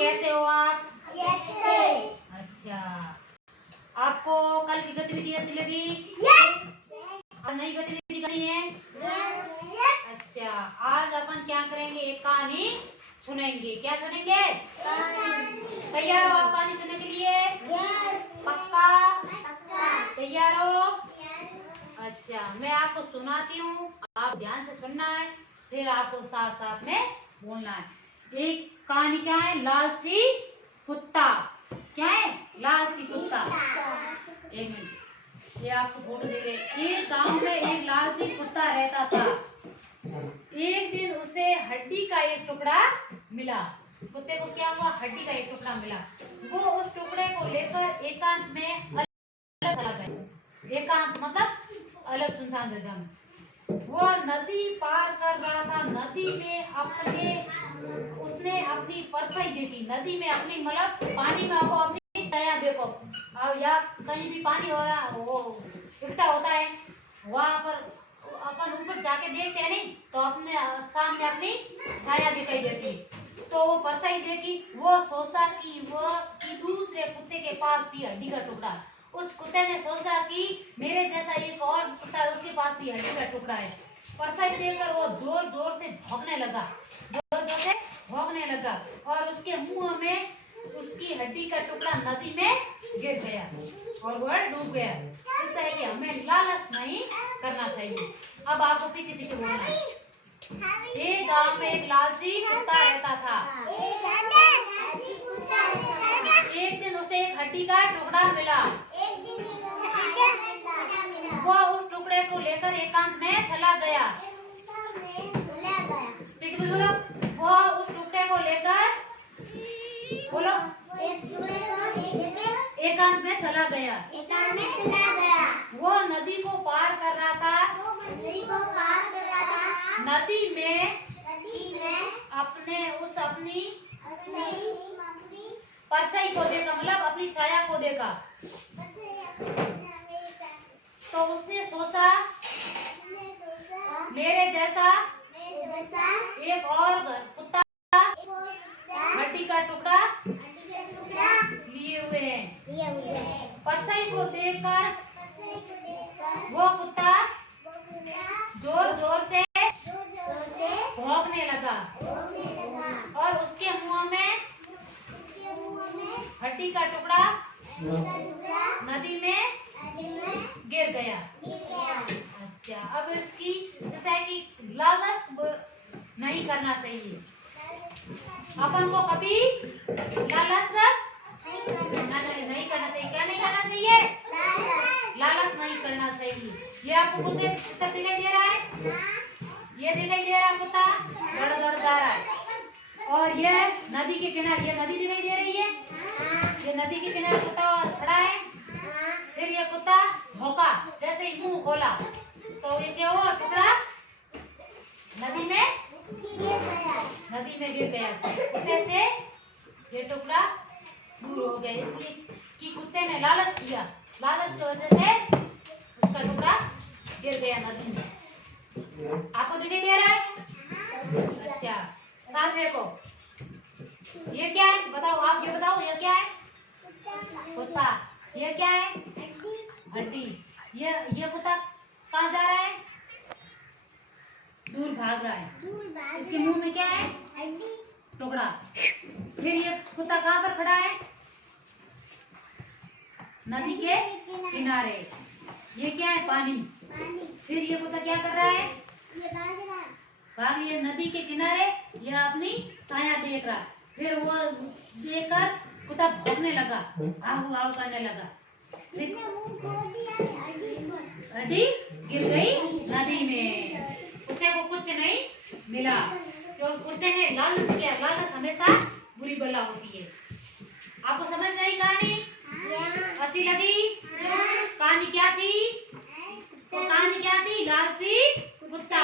कैसे हो आप? अच्छे। अच्छा, आपको कल की गतिविधि ऐसी लगी? और नई गतिविधि करनी है? अच्छा, आज अपन क्या करेंगे? एक कहानी सुनेंगे। क्या सुनेंगे? तैयार हो आप कहानी सुनने के लिए? पक्का? तैयार हो? अच्छा, मैं आपको सुनाती हूँ, आप ध्यान से सुनना है, फिर आपको साथ साथ में बोलना है। एक कहानी क्या है? लालची कुत्ता। क्या है? लालची कुत्ता। एक मिनट, ये आपको फोटो दे रहे। एक गांव में एक लालची कुत्ता रहता था। एक दिन उसे हड्डी का एक टुकड़ा मिला। कुत्ते को क्या हुआ? हड्डी का एक टुकड़ा मिला। वो उस टुकड़े को लेकर एकांत में अलग चला गया। एकांत मतलब अलग सुनसान जगह में। वो नदी पार कर रहा था। नदी में उसने अपनी परछाई देखी। नदी में अपनी मतलब पानी में आपको अपनी छाया देखो। अब या कहीं भी पानी हो रहा वो इकट्ठा होता है, वहां पर अपन ऊपर जाके देखते हैं नहीं, तो अपने सामने अपनी छाया दिखाई देती है। तो वो परछाई देखी। वो सोचा कि दूसरे कुत्ते के पास भी हड्डी का टुकड़ा। उस कुत्ते ने सोचा कि मेरे जैसा एक और कुत्ता है, उसके पास भी हड्डी का टुकड़ा है। परछाई देखकर वो जोर जोर से भौंकने लगा। और उसके मुंह में उसकी हड्डी का टुकड़ा नदी में गिर गया और वह डूब गया। इससे है कि हमें लालच नहीं करना चाहिए। अब आपको पीछे पीछे बोलना है। एक गांव में एक लालची कुत्ता रहता था। एक दिन उसे एक हड्डी का टुकड़ा मिला। वो उस टुकड़े को लेकर एकांत में चला गया। वो उस टुकड़े को लेकर बोलो एकांत में चला गया। वो नदी को पार कर रहा था। नदी में अपनी परछाई को देखा, मतलब अपनी छाया को देखा। तो उसने सोचा मेरे जैसा एक और कुत्ता हड्डी का टुकड़ा लिए हुए हैं। परछाई को देखकर वो कुत्ता जोर जोर से भौंकने लगा और उसके मुंह में हड्डी का टुकड़ा नदी में गिर गया। अच्छा, अब इसकी सोचा है कि लालच नहीं करना चाहिए। अपन को कभी लालच नहीं करना चाहिए। क्या नहीं करना चाहिए? लालच नहीं करना चाहिए। ये आपको कुत्ते दिखाई दे रहा है? ये दिखाई दे रहा है कुत्ता दौड़ दौड़ जा रहा है। और ये नदी के किनारे, ये नदी दिखाई दे रही है। ये नदी के किनारे कुत्ता खड़ा है। फिर ये कुत्ता भौंका, जैसे ही मुंह खोला तो ये क्या हुआ? टुकड़ा नदी में गिर गया। कुत्ते से ये टुकड़ा दूर हो गया, इसलिए कि कुत्ते ने लालच किया। लालच की वजह से उसका टुकड़ा गिर गया नदी में। आपको दिखाई दे रहा है? अच्छा, साथ देखो। ये क्या है बताओ? आप ये बताओ, ये क्या है? कुत्ता। ये क्या है? हड्डी। ये कुत्ता कहाँ जा रहा है? दूर भाग रहा है। इसके मुंह में क्या है? टुकड़ा। फिर ये कुत्ता कहाँ पर खड़ा है? नदी के किनारे। ये क्या है? पानी। फिर ये कुत्ता क्या कर रहा है? भाग लिया नदी के किनारे। ये अपनी छाया देख रहा। फिर वो देखकर कुत्ता भौंकने लगा, आहू आहू करने लगा। हड्डी गिर गई नदी में। कुत्ते को कुछ नहीं मिला। तो कुत्ते ने लालच किया। लालच हमेशा बुरी बला होती है। आपको समझ में आई कहानी? अच्छी लगी? कहानी क्या थी? कहानी क्या थी? लालची कुत्ता।